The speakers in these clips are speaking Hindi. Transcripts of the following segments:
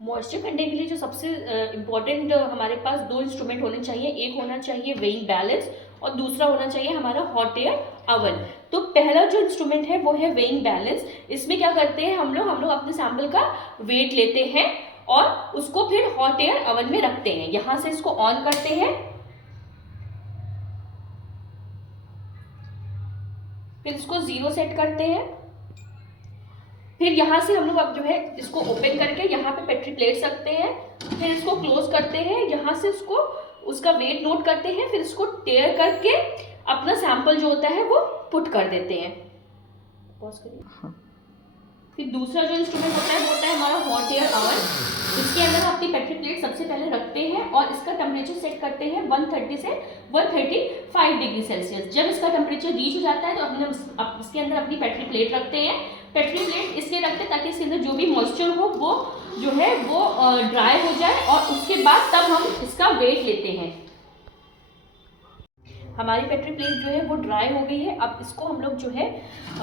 मॉइस्चर कंटेंट के लिए जो सबसे इम्पॉर्टेंट हमारे पास दो इंस्ट्रूमेंट होने चाहिए। एक होना चाहिए वेइंग बैलेंस और दूसरा होना चाहिए हमारा हॉट एयर अवन। तो पहला जो इंस्ट्रूमेंट है वो है वेइंग बैलेंस। इसमें क्या करते हैं हम लोग अपने सैंपल का वेट लेते हैं और उसको फिर हॉट एयर अवन में रखते हैं। यहां से इसको ऑन करते हैं, फिर इसको 0 सेट करते हैं। फिर यहाँ से हम लोग अब जो है इसको ओपन करके यहाँ पे पेट्री प्लेट्स रखते हैं, फिर इसको क्लोज करते हैं। यहाँ से इसको उसका वेट नोट करते हैं, फिर इसको टेयर करके अपना सैंपल जो होता है वो पुट कर देते हैं। पॉज करिए। फिर दूसरा जो इंस्ट्रूमेंट होता है वो होता है हमारा हॉट एयर अवन। इसके अंदर हम अपनी पेट्री प्लेट सबसे पहले रखते हैं और इसका टेम्परेचर सेट करते हैं 130 से 135 डिग्री सेल्सियस। जब इसका टेम्परेचर रीच हो जाता है तो हम इसके अंदर अपनी पेट्री प्लेट रखते हैं। पेट्री प्लेट इसलिए रखते हैं ताकि इसके अंदर जो भी मॉइस्चर हो वो जो है वो ड्राई हो जाए और उसके बाद तब हम इसका वेट लेते हैं। हमारी पेट्री प्लेट जो है वो ड्राई हो गई है। अब इसको हम लोग जो है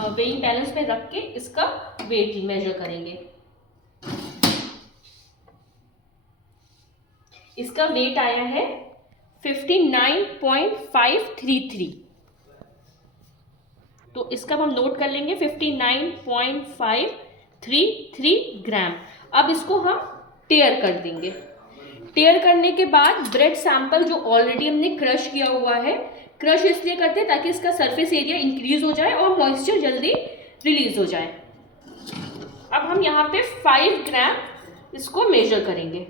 वेइंग बैलेंस में रख के इसका वेट मेजर करेंगे। इसका वेट आया है 59.533। तो इसका हम नोट कर लेंगे 59.533 ग्राम। अब इसको हम टेयर कर देंगे। टेयर करने के बाद ब्रेड सैंपल जो ऑलरेडी हमने क्रश किया हुआ है, क्रश इसलिए करते हैं ताकि इसका सरफेस एरिया इंक्रीज हो जाए और मॉइस्चर जल्दी रिलीज हो जाए। अब हम यहाँ पे 5 ग्राम इसको मेजर करेंगे।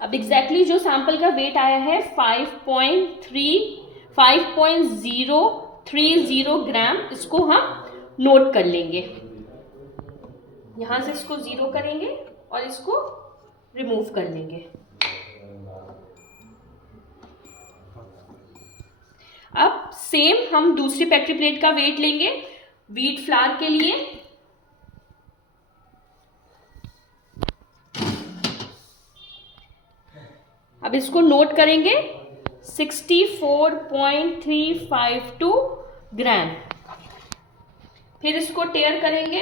अब एग्जैक्टली जो सैंपल का वेट आया है 5.030 ग्राम, इसको हम नोट कर लेंगे। यहां से इसको 0 करेंगे और इसको रिमूव कर लेंगे। अब सेम हम दूसरी पेट्री प्लेट का वेट लेंगे व्हीट फ्लावर के लिए। अब इसको नोट करेंगे 64.352 ग्राम। फिर इसको टेयर करेंगे।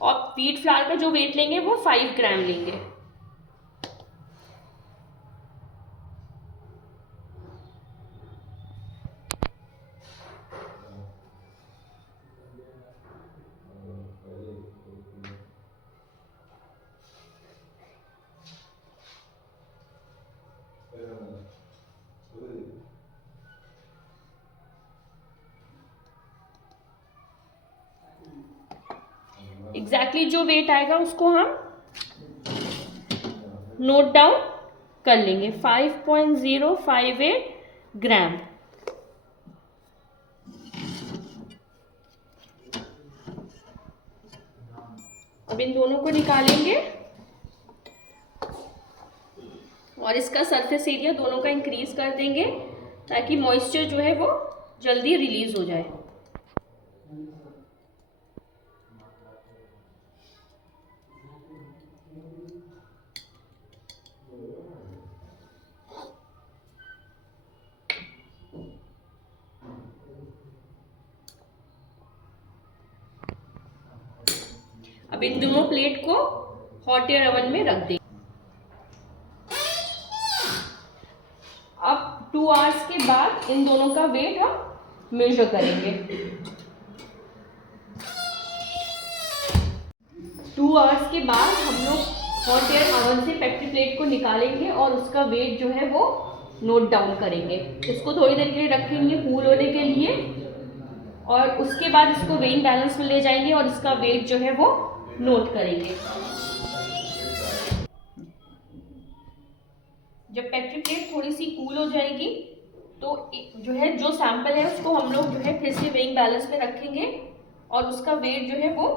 और व्हीट फ्लावर का जो वेट लेंगे वो 5 ग्राम लेंगे। एग्जैक्टली जो वेट आएगा उसको हम नोट डाउन कर लेंगे 5.058 ग्राम। अब इन दोनों को निकालेंगे और इसका सरफेस एरिया दोनों का इंक्रीज कर देंगे ताकि मॉइस्चर जो है वो जल्दी रिलीज हो जाए। अब इन दोनों प्लेट को हॉट एयर ओवन में रख देंगे। अब 2 आवर्स के बाद इन दोनों का वेट हम मेजर करेंगे। 2 आवर्स के बाद हम लोग हॉट एयर ओवन से पेट्री प्लेट को निकालेंगे और उसका वेट जो है वो नोट डाउन करेंगे। इसको थोड़ी देर के लिए रखेंगे कूल होने के लिए और उसके बाद इसको वेइंग बैलेंस में ले जाएंगे और इसका वेट जो है वो नोट करेंगे। जब पेट्री प्लेट थोड़ी सी कूल हो जाएगी तो जो है जो सैंपल है उसको हम लोग जो है फिर से वेइंग बैलेंस में रखेंगे और उसका वेट जो है वो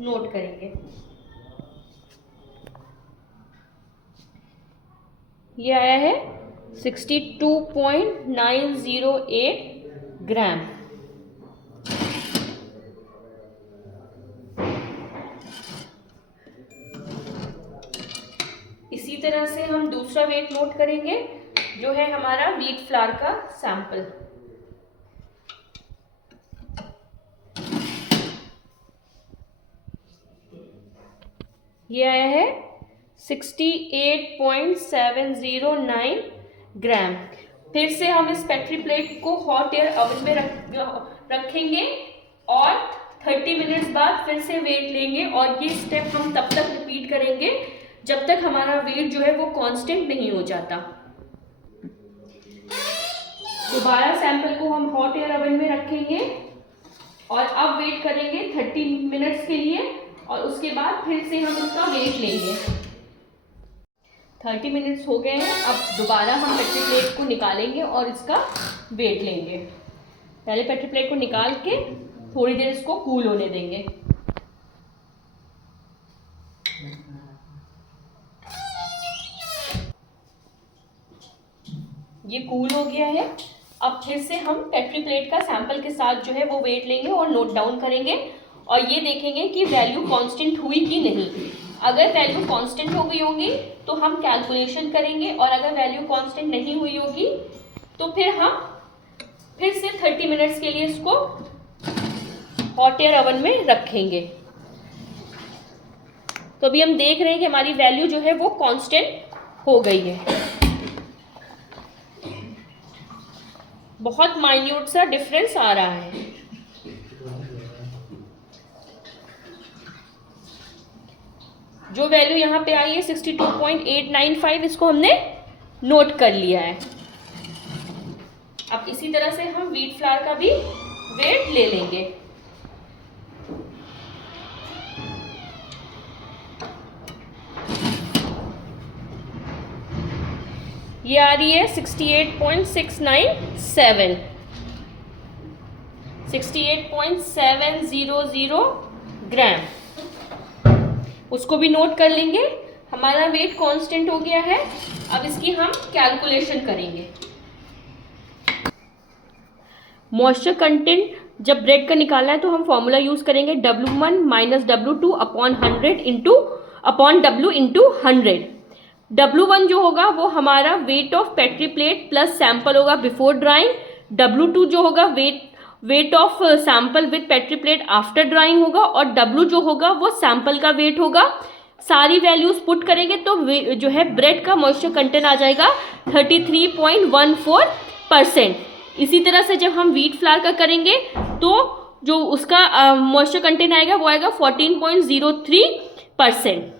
नोट करेंगे। ये आया है 62.908 ग्राम। इसी तरह से हम दूसरा वेट नोट करेंगे जो है हमारा व्हीट फ्लावर का सैंपल। ये आया है 68.709 ग्राम। फिर से हम इस पेट्री प्लेट को हॉट एयर ओवन में रखेंगे और 30 मिनट्स बाद फिर से वेट लेंगे और ये स्टेप हम तब तक रिपीट करेंगे जब तक हमारा वेट जो है वो कांस्टेंट नहीं हो जाता। दोबारा सैंपल को हम हॉट एयर ओवन में रखेंगे और अब वेट करेंगे 30 मिनट्स के लिए और उसके बाद फिर से हम इसका वेट लेंगे। 30 मिनट्स हो गए हैं। अब दोबारा हम पेट्री प्लेट को निकालेंगे और इसका वेट लेंगे। पहले पेट्री प्लेट को निकाल के थोड़ी देर इसको कूल होने देंगे। ये कूल हो गया है। अब फिर से हम पेट्री प्लेट का सैंपल के साथ जो है वो वेट लेंगे और नोट डाउन करेंगे और ये देखेंगे कि वैल्यू कांस्टेंट हुई कि नहीं। अगर वैल्यू कांस्टेंट हो गई होगी तो हम कैलकुलेशन करेंगे और अगर वैल्यू कांस्टेंट नहीं हुई होगी तो फिर हम फिर से 30 मिनट्स के लिए इसको हॉट एयर ओवन में रखेंगे। तो अभी हम देख रहे हैं कि हमारी वैल्यू जो है वो कांस्टेंट हो गई है। बहुत माइन्यूट सा डिफरेंस आ रहा है। जो वैल्यू यहाँ पे आई है 62.895 इसको हमने नोट कर लिया है। अब इसी तरह से हम व्हीट फ्लावर का भी वेट ले लेंगे। ये आ रही है 68.697 68.700 ग्राम। उसको भी नोट कर लेंगे। हमारा वेट कांस्टेंट हो गया है। अब इसकी हम कैलकुलेशन करेंगे। मॉइस्चर कंटेंट जब ब्रेड का निकालना है तो हम फॉर्मूला यूज करेंगे W1 minus W2 upon 100 upon W into 100। W1 जो होगा वो हमारा weight of petri plate plus sample होगा बिफोर ड्राइंग। W2 जो होगा weight of sample with petri plate after drawing होगा और W जो होगा वो सैंपल का वेट होगा। सारी वैल्यूज पुट करेंगे तो जो है ब्रेड का मॉइस्चर कंटेंट आ जाएगा 33.14%। इसी तरह से जब हम व्हीट फ्लावर का करेंगे तो जो उसका मॉइस्चर कंटेंट आएगा वो आएगा 14.03%।